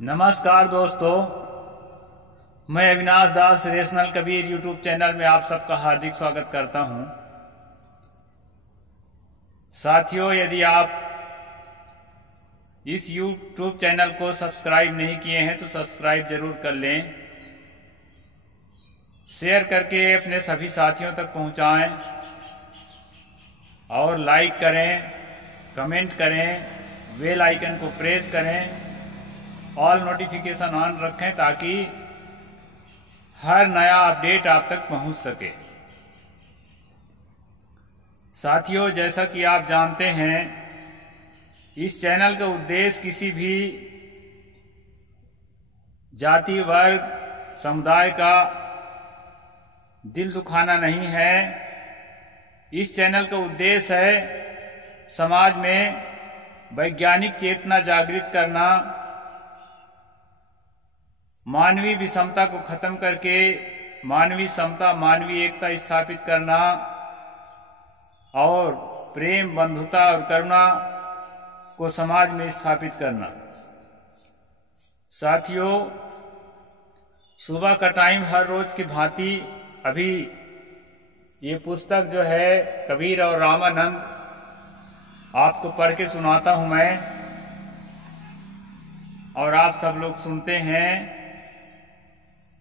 नमस्कार दोस्तों, मैं अविनाश दास रेशनल कबीर यूट्यूब चैनल में आप सबका हार्दिक स्वागत करता हूं। साथियों, यदि आप इस यूट्यूब चैनल को सब्सक्राइब नहीं किए हैं तो सब्सक्राइब जरूर कर लें, शेयर करके अपने सभी साथियों तक पहुंचाएं और लाइक करें, कमेंट करें, बेल आइकन को प्रेस करें, ऑल नोटिफिकेशन ऑन रखें ताकि हर नया अपडेट आप तक पहुंच सके। साथियों, जैसा कि आप जानते हैं, इस चैनल का उद्देश्य किसी भी जाति, वर्ग, समुदाय का दिल दुखाना नहीं है। इस चैनल का उद्देश्य है समाज में वैज्ञानिक चेतना जागृत करना, मानवीय विषमता को खत्म करके मानवीय समता, मानवीय एकता स्थापित करना और प्रेम, बंधुता और करुणा को समाज में स्थापित करना। साथियों, सुबह का टाइम हर रोज की भांति अभी ये पुस्तक जो है कबीर और रामानंद आपको पढ़ के सुनाता हूं मैं, और आप सब लोग सुनते हैं।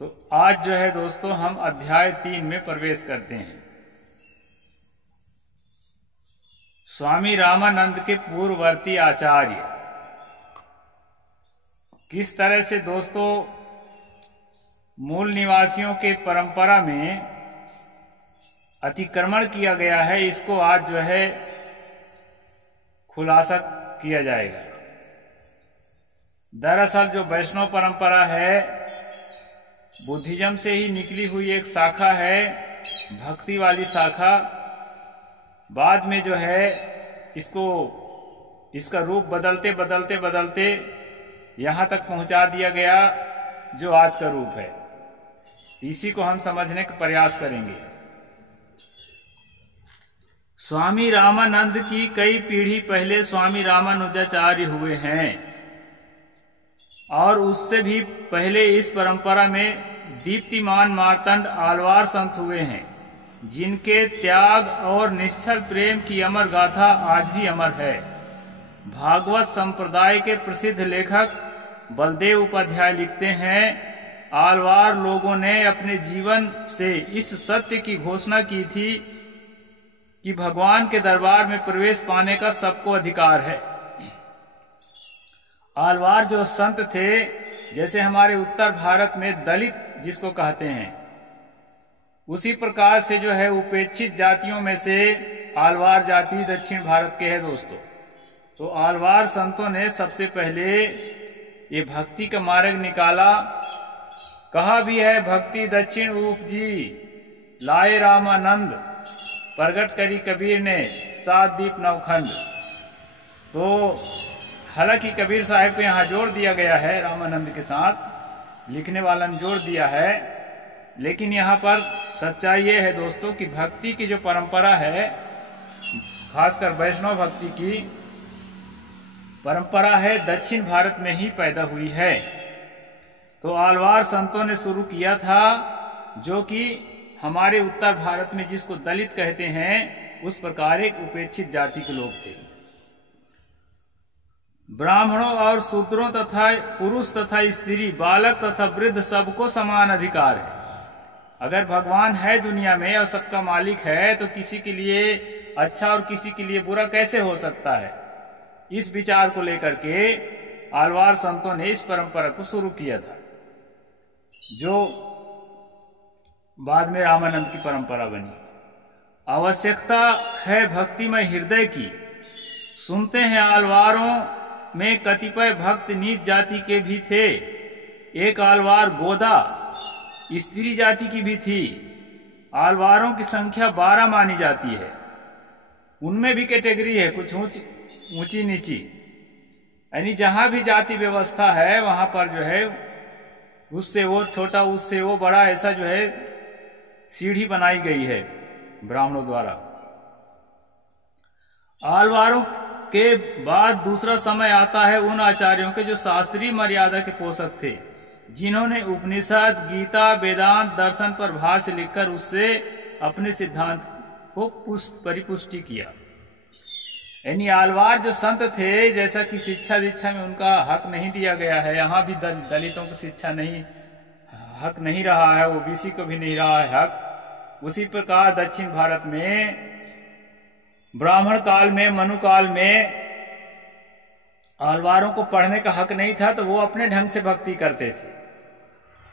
तो आज जो है दोस्तों, हम अध्याय 3 में प्रवेश करते हैं। स्वामी रामानंद के पूर्ववर्ती आचार्य किस तरह से दोस्तों मूल निवासियों के परंपरा में अतिक्रमण किया गया है, इसको आज जो है खुलासा किया जाएगा। दरअसल जो वैष्णव परंपरा है, बुद्धिज्म से ही निकली हुई एक शाखा है, भक्ति वाली शाखा। बाद में जो है इसका रूप बदलते बदलते बदलते यहाँ तक पहुँचा दिया गया जो आज का रूप है। इसी को हम समझने का प्रयास करेंगे। स्वामी रामानंद की कई पीढ़ी पहले स्वामी रामानुजाचार्य हुए हैं, और उससे भी पहले इस परंपरा में दीप्तिमान मार्तंड आलवार संत हुए हैं, जिनके त्याग और निश्चल प्रेम की अमर गाथा आज भी अमर है। भागवत संप्रदाय के प्रसिद्ध लेखक बलदेव उपाध्याय लिखते हैं, आलवार लोगों ने अपने जीवन से इस सत्य की घोषणा की थी कि भगवान के दरबार में प्रवेश पाने का सबको अधिकार है। आलवार जो संत थे, जैसे हमारे उत्तर भारत में दलित जिसको कहते हैं, उसी प्रकार से जो है उपेक्षित जातियों में से आलवार जाति दक्षिण भारत के है दोस्तों। तो आलवार संतों ने सबसे पहले ये भक्ति का मार्ग निकाला। कहा भी है, भक्ति दक्षिण उपजी लाए रामानंद, प्रगट करी कबीर ने 7 दीप नवखंड। तो हालांकि कबीर साहब को यहाँ जोड़ दिया गया है, रामानंद के साथ लिखने वाला ने जोड़ दिया है, लेकिन यहाँ पर सच्चाई ये है दोस्तों कि भक्ति की जो परंपरा है, खासकर वैष्णव भक्ति की परंपरा है, दक्षिण भारत में ही पैदा हुई है। तो आलवार संतों ने शुरू किया था, जो कि हमारे उत्तर भारत में जिसको दलित कहते हैं, उस प्रकार एक उपेक्षित जाति के लोग थे। ब्राह्मणों और शूद्रों तथा पुरुष तथा स्त्री, बालक तथा वृद्ध सबको समान अधिकार है। अगर भगवान है दुनिया में और सबका मालिक है, तो किसी के लिए अच्छा और किसी के लिए बुरा कैसे हो सकता है? इस विचार को लेकर के आलवार संतों ने इस परंपरा को शुरू किया था, जो बाद में रामानंद की परंपरा बनी। आवश्यकता है भक्तिमय हृदय की। सुनते हैं आलवारों में कतिपय भक्त नीच जाति के भी थे। एक आलवार गोदा स्त्री जाति की भी थी। आलवारों की संख्या 12 मानी जाती है। उनमें भी कैटेगरी है, कुछ ऊंची नीची, यानी जहां भी जाति व्यवस्था है वहां पर जो है उससे वो छोटा, उससे वो बड़ा, ऐसा जो है सीढ़ी बनाई गई है ब्राह्मणों द्वारा। आलवारों के बाद दूसरा समय आता है उन आचार्यों के जो शास्त्रीय मर्यादा के पोषक थे, जिन्होंने उपनिषद, गीता, वेदांत, दर्शन पर भाष्य लिखकर उससे अपने सिद्धांत को परिपुष्टि किया। यानी आलवार जो संत थे, जैसा कि शिक्षा दीक्षा में उनका हक नहीं दिया गया है, यहाँ भी दलितों को शिक्षा नहीं हक नहीं रहा है, ओबीसी को भी नहीं रहा है हक। उसी प्रकार दक्षिण भारत में ब्राह्मण काल में, मनु काल में आलवारों को पढ़ने का हक नहीं था, तो वो अपने ढंग से भक्ति करते थे।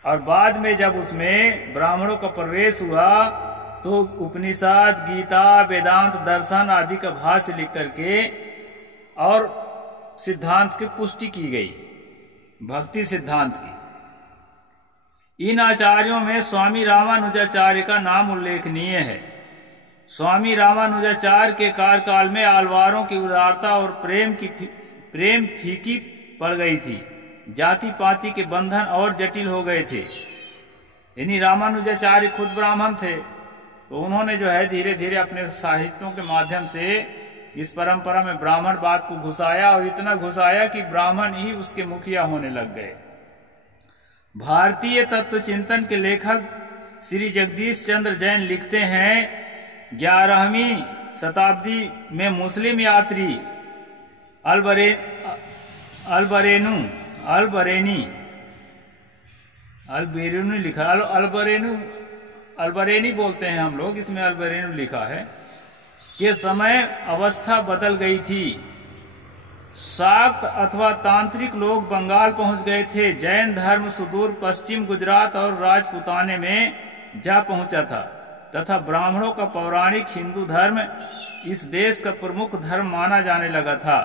और बाद में जब उसमें ब्राह्मणों का प्रवेश हुआ तो उपनिषद, गीता, वेदांत, दर्शन आदि का भाष्य लिख करके और सिद्धांत की पुष्टि की गई, भक्ति सिद्धांत की। इन आचार्यों में स्वामी रामानुजाचार्य का नाम उल्लेखनीय है। स्वामी रामानुजाचार्य के कार्यकाल में आलवारों की उदारता और प्रेम फीकी पड़ गई थी, जाति पाति के बंधन और जटिल हो गए थे। यानी रामानुजाचार्य खुद ब्राह्मण थे, तो उन्होंने जो है धीरे धीरे अपने साहित्यों के माध्यम से इस परंपरा में ब्राह्मण बात को घुसाया, और इतना घुसाया कि ब्राह्मण ही उसके मुखिया होने लग गए। भारतीय तत्व चिंतन के लेखक श्री जगदीश चंद्र जैन लिखते हैं, 11वीं शताब्दी में मुस्लिम यात्री अल्बरेनी लिखा, अल्बरेनी बोलते हैं हम लोग, इसमें अल्बरेनी लिखा है, के समय अवस्था बदल गई थी। शाक्त अथवा तांत्रिक लोग बंगाल पहुंच गए थे। जैन धर्म सुदूर पश्चिम गुजरात और राजपुताने में जा पहुंचा था, तथा ब्राह्मणों का पौराणिक हिंदू धर्म इस देश का प्रमुख धर्म माना जाने लगा था।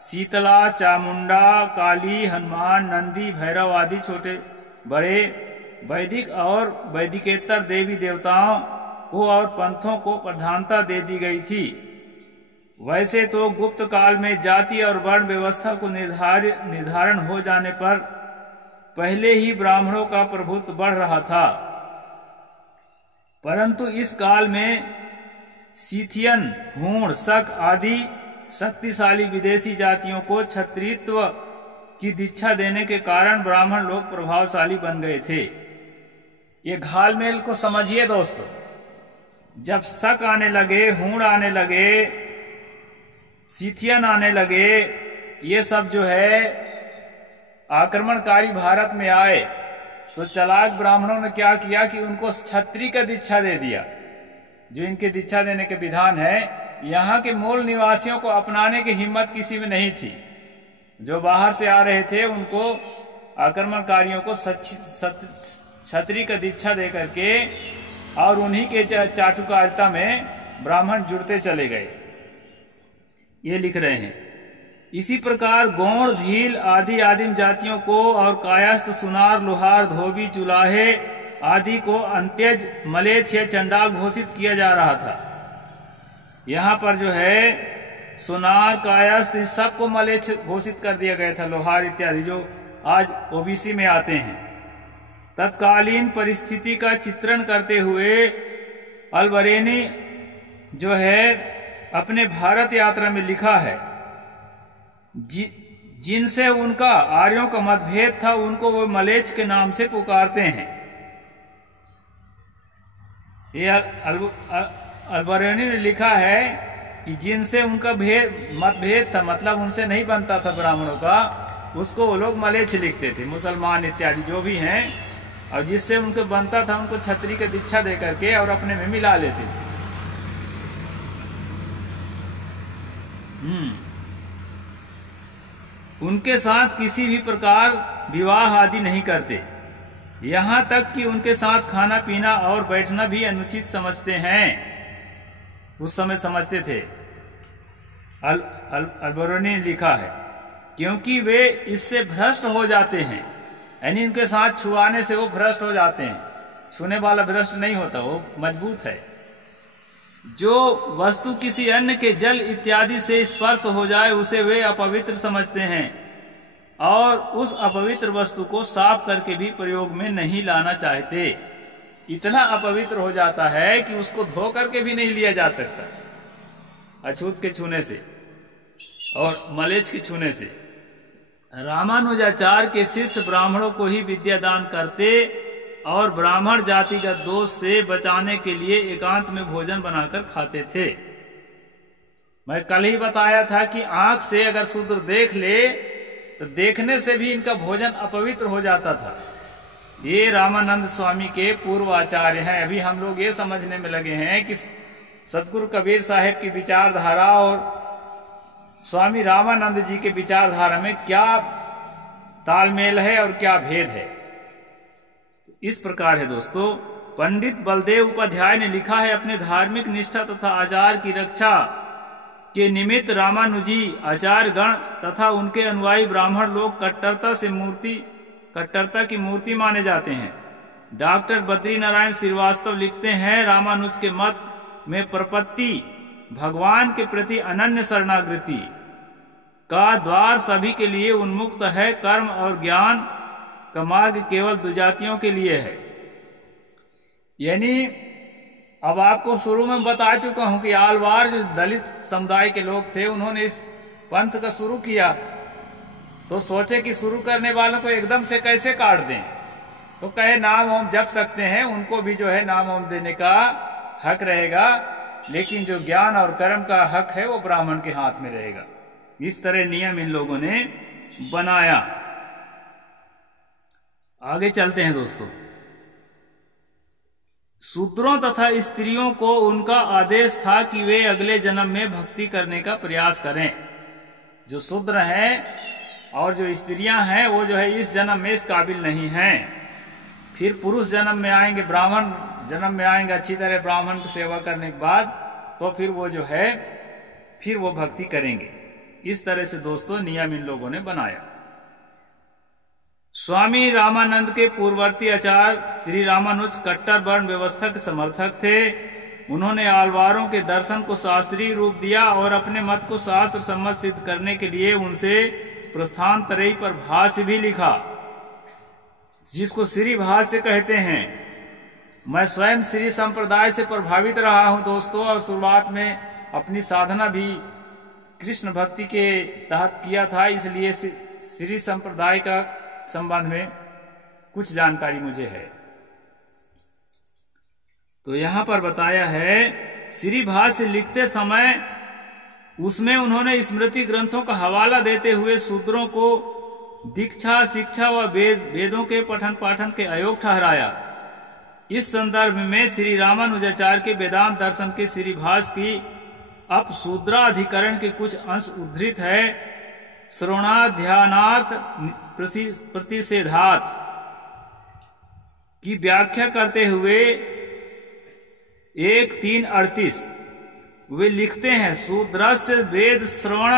शीतला, चामुंडा, काली, हनुमान, नंदी, भैरव आदि छोटे बड़े वैदिक और वैदिकेतर देवी देवताओं को और पंथों को प्रधानता दे दी गई थी। वैसे तो गुप्त काल में जाति और वर्ण व्यवस्था को निर्धारण हो जाने पर पहले ही ब्राह्मणों का प्रभुत्व बढ़ रहा था, परंतु इस काल में सीथियन, हूण, शक आदि शक्तिशाली विदेशी जातियों को क्षत्रियत्व की दीक्षा देने के कारण ब्राह्मण लोग प्रभावशाली बन गए थे। ये घालमेल को समझिए दोस्तों। जब शक आने लगे, हूण आने लगे, सीथियन आने लगे, ये सब जो है आक्रमणकारी भारत में आए, तो चालाक ब्राह्मणों ने क्या किया कि उनको क्षत्रिय का दीक्षा दे दिया। जो इनके दीक्षा देने के विधान है, यहाँ के मूल निवासियों को अपनाने की हिम्मत किसी में नहीं थी। जो बाहर से आ रहे थे उनको आक्रमणकारियों को क्षत्रिय का दीक्षा दे करके और उन्हीं के चाटुकारिता में ब्राह्मण जुड़ते चले गए। ये लिख रहे हैं। इसी प्रकार गौड़, भील आदि आदिम जातियों को और कायस्थ, सुनार, लोहार, धोबी, चुलाहे आदि को अंत्यज, मलेच्छ या चंडाल घोषित किया जा रहा था। यहाँ पर जो है सुनार, कायस्थ, इस सबको मलेच्छ घोषित कर दिया गया था, लोहार इत्यादि जो आज ओबीसी में आते हैं। तत्कालीन परिस्थिति का चित्रण करते हुए अल्बरेनी जो है अपने भारत यात्रा में लिखा है, जिनसे उनका आर्यों का मतभेद था, उनको वो मलेच्छ के नाम से पुकारते हैं। ये अल्बरेनी ने लिखा है कि जिनसे उनका मतभेद था, मतलब उनसे नहीं बनता था ब्राह्मणों का, उसको वो लोग मलेच्छ लिखते थे, मुसलमान इत्यादि जो भी हैं, और जिससे उनको बनता था उनको क्षत्रिय की दीक्षा दे करके और अपने में मिला लेते थे। उनके साथ किसी भी प्रकार विवाह आदि नहीं करते, यहाँ तक कि उनके साथ खाना पीना और बैठना भी अनुचित समझते हैं। उस समय समझते थे। अल्बरेनी ने लिखा है, क्योंकि वे इससे भ्रष्ट हो जाते हैं। यानी इनके साथ छुआने से वो भ्रष्ट हो जाते हैं। छूने वाला भ्रष्ट नहीं होता, वो मजबूत है। जो वस्तु किसी अन्य के जल इत्यादि से स्पर्श हो जाए उसे वे अपवित्र समझते हैं, और उस अपवित्र वस्तु को साफ करके भी प्रयोग में नहीं लाना चाहते। इतना अपवित्र हो जाता है कि उसको धो करके भी नहीं लिया जा सकता अछूत के छूने से। और मलेच्छ के छूने से। रामानुजाचार्य के शिष्य ब्राह्मणों को ही विद्या दान करते और ब्राह्मण जातिगत दोष से बचाने के लिए एकांत में भोजन बनाकर खाते थे। मैं कल ही बताया था कि आंख से अगर शूद्र देख ले तो देखने से भी इनका भोजन अपवित्र हो जाता था। ये रामानंद स्वामी के पूर्व आचार्य हैं। अभी हम लोग ये समझने में लगे हैं कि सतगुरु कबीर साहिब की विचारधारा और स्वामी रामानंद जी के विचारधारा में क्या तालमेल है और क्या भेद है। इस प्रकार है दोस्तों, पंडित बलदेव उपाध्याय ने लिखा है, अपने धार्मिक निष्ठा तथा आचार की रक्षा के निमित्त रामानुजी आचार्य गण तथा उनके अनुयायी ब्राह्मण लोग कट्टरता की मूर्ति माने जाते हैं। डॉक्टर बद्री नारायण श्रीवास्तव लिखते हैं, रामानुज के मत में प्रपत्ति भगवान के प्रति अनन्य शरणागति का द्वार सभी के लिए उन्मुक्त है। कर्म और ज्ञान का मार्ग केवल दुजातियों के लिए है। यानी अब आपको शुरू में बता चुका हूं कि आलवार जो दलित समुदाय के लोग थे, उन्होंने इस पंथ का शुरू किया तो सोचे कि शुरू करने वालों को एकदम से कैसे काट दें, तो कहे नाम ओम जप सकते हैं, उनको भी जो है नाम ओम देने का हक रहेगा, लेकिन जो ज्ञान और कर्म का हक है वो ब्राह्मण के हाथ में रहेगा। इस तरह नियम इन लोगों ने बनाया। आगे चलते हैं दोस्तों। शूद्रों तथा स्त्रियों को उनका आदेश था कि वे अगले जन्म में भक्ति करने का प्रयास करें। जो शूद्र हैं और जो स्त्रियां हैं वो जो है इस जन्म में इस काबिल नहीं हैं, फिर पुरुष जन्म में आएंगे, ब्राह्मण जन्म में आएंगे अच्छी तरह ब्राह्मण की सेवा करने के बाद, तो फिर वो जो है फिर वो भक्ति करेंगे। इस तरह से दोस्तों नियम इन लोगों ने बनाया। स्वामी रामानंद के पूर्ववर्ती आचार्य श्री रामानुज कट्टर वर्ण व्यवस्था के समर्थक थे। उन्होंने आलवारों के दर्शन को शास्त्रीय रूप दिया और अपने मत को शास्त्र सम्मत सिद्ध करने के लिए उनसे प्रस्थान त्रयी पर भाष्य भी लिखा, जिसको श्री भाष्य कहते हैं। मैं स्वयं श्री संप्रदाय से प्रभावित रहा हूं दोस्तों, और शुरुआत में अपनी साधना भी कृष्ण भक्ति के तहत किया था, इसलिए श्री संप्रदाय का संबंध में कुछ जानकारी मुझे है। तो यहां पर बताया है, श्री भाष्य लिखते समय उसमें उन्होंने स्मृति ग्रंथों का हवाला देते हुए शूद्रों को दीक्षा, शिक्षा व वेदों के पठन पाठन के अयोग्य ठहराया। इस संदर्भ में श्री रामानुजाचार्य के वेदांत दर्शन के श्री भाष्य की अपशूद्राधिकरण के कुछ अंश उद्धृत है। श्रवणाध्यानार्थ प्रतिषेधात की व्याख्या करते हुए 1:3:38 वे लिखते हैं, शूद्रस्य वेद श्रवण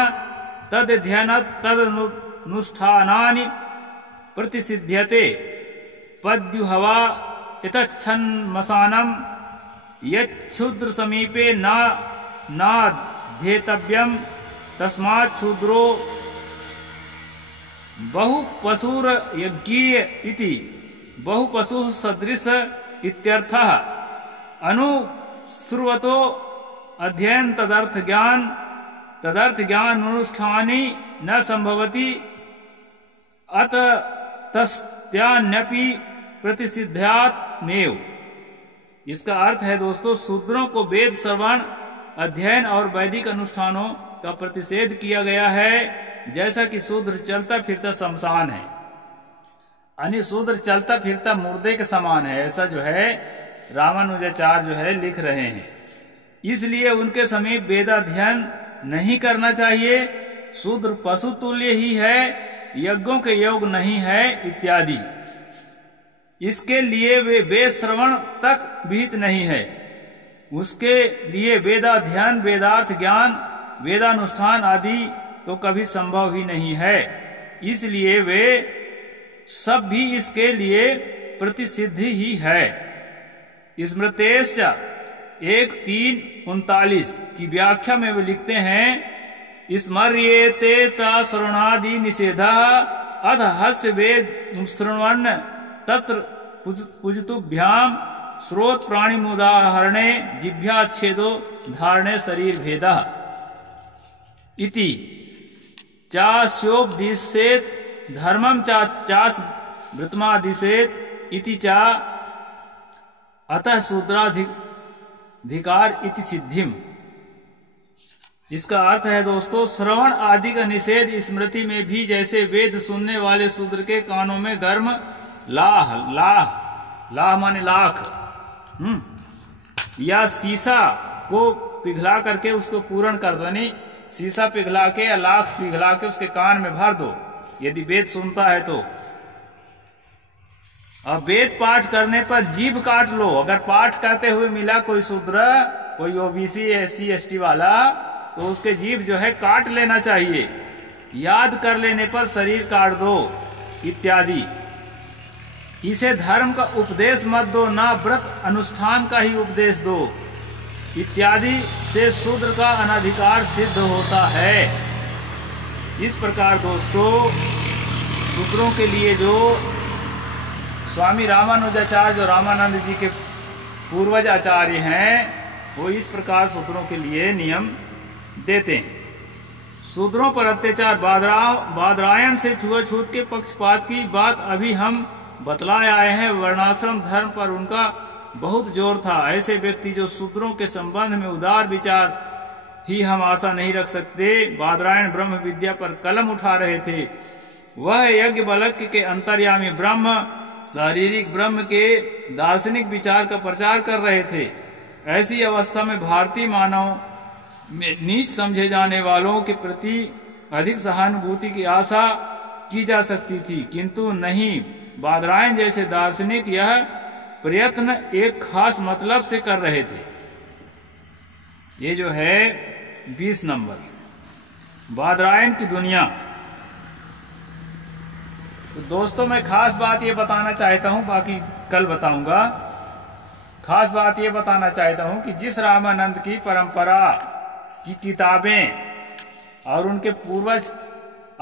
तद ध्यान तद अनुष्ठानानि प्रतिसिध्यते पद्युहवा इतच्छन्मसानम यच्छूद्र समीपे नाध्येतव्यम तस्मात् शूद्रो बहुपशुर यज्ञीय इति बहुपशु सदृश इत्यर्थः। अनुश्रुवतो अध्ययन तदर्थ ज्ञान अनुष्ठानी न संभवति अत तस्यान्यपि प्रतिसिद्ध्यात्मेव। इसका अर्थ है दोस्तों, शूद्रों को वेद श्रवण, अध्ययन और वैदिक अनुष्ठानों का प्रतिषेध किया गया है, जैसा कि शूद्र चलता फिरता शमशान है, यानी शूद्र चलता फिरता मुर्दे के समान है, ऐसा जो है रामानुजाचार्य जो है लिख रहे हैं। इसलिए उनके समीप वेदाध्ययन नहीं करना चाहिए। शूद्र पशु तुल्य ही है, यज्ञों के योग नहीं है इत्यादि। इसके लिए वे वेद श्रवण तक विहित नहीं है। उसके लिए वेदाध्ययन, वेदार्थ ज्ञान, वेदानुष्ठान आदि तो कभी संभव ही नहीं है। इसलिए वे सब भी इसके लिए प्रतिसिद्ध ही है। स्मृतेश्च 1:3:39 की व्याख्या में वे लिखते हैं, स्मर्येते श्रवणादि निषेधः अध हस्य वेद श्रवण तत्र पूजतुभ्याम स्रोत प्राणी मुदाहरणे जिभ्याच्छेदो धारणे शरीर भेदः इति। चास्योपदिशेत धर्मम चास वृत्मादिशेत इति चा अतः शूद्राधिकार इति सिद्धिम। इसका अर्थ है दोस्तों, श्रवण आदि का निषेध स्मृति में भी जैसे वेद सुनने वाले शूद्र के कानों में गर्म लाह लाह लाह माने लाख या शीशा को पिघला करके उसको पूर्ण कर दो, यानी शीशा पिघला के या लाख पिघला के उसके कान में भर दो यदि वेद सुनता है तो। अब वेद पाठ करने पर जीभ काट लो। अगर पाठ करते हुए मिला कोई शूद्र, कोई ओबीसी SC ST वाला, तो उसके जीभ जो है काट लेना चाहिए। याद कर लेने पर शरीर काट दो इत्यादि। इसे धर्म का उपदेश मत दो, ना व्रत अनुष्ठान का ही उपदेश दो इत्यादि से शूद्र का अनधिकार सिद्ध होता है। इस प्रकार दोस्तों शूद्रों के लिए जो स्वामी रामानुजाचार्य जो रामानंद जी के पूर्वज आचार्य हैं, वो इस प्रकार शूद्रों के लिए नियम देते हैं। शूद्रों पर अत्याचार बादरायण से छुआछूत के पक्षपात की बात अभी हम बतलाए आए हैं। वर्णाश्रम धर्म पर उनका बहुत जोर था। ऐसे व्यक्ति जो शूद्रों के संबंध में उदार विचार ही हम आशा नहीं रख सकते, बादरायण ब्रह्म विद्या पर कलम उठा रहे थे। वह यज्ञ बलक के अंतर्यामी ब्रह्म, शारीरिक ब्रह्म के दार्शनिक विचार का प्रचार कर रहे थे। ऐसी अवस्था में भारतीय मानव में नीच समझे जाने वालों के प्रति अधिक सहानुभूति की आशा की जा सकती थी, किंतु नहीं। बादरायण जैसे दार्शनिक यह प्रयत्न एक खास मतलब से कर रहे थे। ये जो है 20 नंबर बादरायण की दुनिया। तो दोस्तों मैं खास बात ये बताना चाहता हूं, बाकी कल बताऊंगा। खास बात ये बताना चाहता हूं कि जिस रामानंद की परंपरा की किताबें और उनके पूर्वज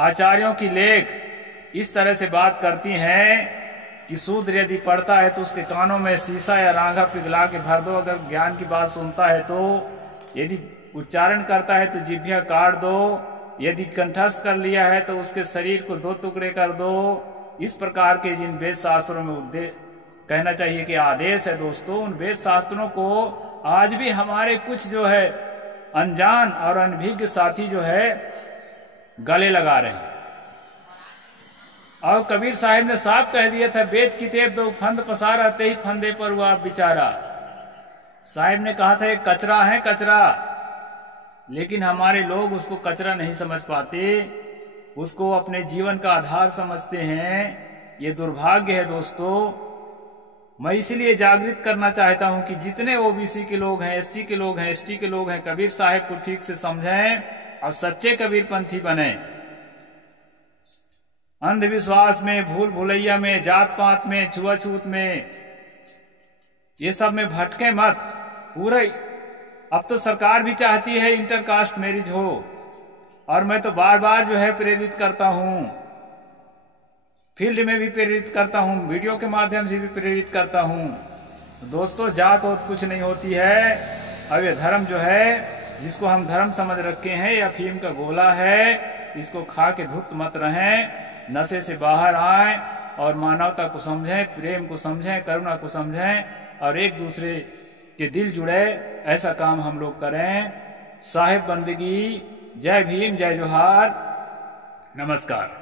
आचार्यों की लेख इस तरह से बात करती हैं कि शूद्र यदि पढ़ता है तो उसके कानों में शीशा या रांगा पिघला के भर दो। अगर ज्ञान की बात सुनता है तो, यदि उच्चारण करता है तो जिह्वा काट दो, यदि कंठस्थ कर लिया है तो उसके शरीर को 2 टुकड़े कर दो। इस प्रकार के जिन वेद शास्त्रों में कहना चाहिए कि आदेश है दोस्तों, उन वेद शास्त्रों को आज भी हमारे कुछ जो है अनजान और अनभिज्ञ साथी जो है गले लगा रहे हैं। और कबीर साहिब ने साफ कह दिया था, वेद की तेब दो फंद पसारा, ते ही फंदे पर हुआ बेचारा। साहिब ने कहा था ये कचरा है कचरा, लेकिन हमारे लोग उसको कचरा नहीं समझ पाते, उसको अपने जीवन का आधार समझते हैं। ये दुर्भाग्य है दोस्तों। मैं इसलिए जागृत करना चाहता हूं कि जितने ओबीसी के लोग हैं, SC के लोग हैं, ST के लोग हैं, कबीर साहिब को ठीक से समझें और सच्चे कबीरपंथी बने। अंधविश्वास में, भूल भुलैया में, जात पात में, छुआछूत में, ये सब में भटके मत। पूरे अब तो सरकार भी चाहती है इंटरकास्ट मैरिज हो, और मैं तो बार बार जो है प्रेरित करता हूं, फील्ड में भी प्रेरित करता हूं, वीडियो के माध्यम से भी प्रेरित करता हूं। दोस्तों जात और कुछ नहीं होती है। अब ये धर्म जो है, जिसको हम धर्म समझ रखे हैं, या अफीम का गोला है, इसको खा के धुत मत रहें। नशे से बाहर आएं और मानवता को समझें, प्रेम को समझें, करुणा को समझें और एक दूसरे के दिल जुड़े, ऐसा काम हम लोग करें। साहिब बंदगी। जय भीम, जय जोहार, नमस्कार।